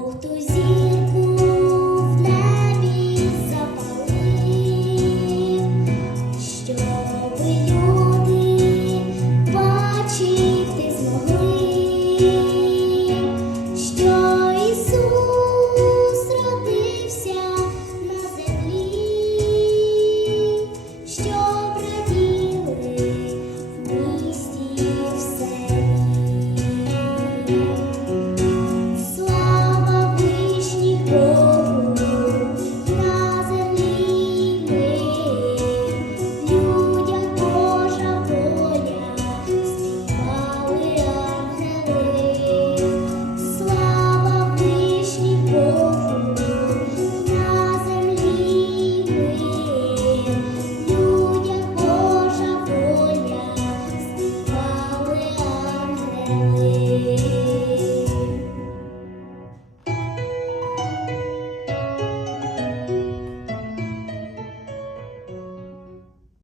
Бог тузі.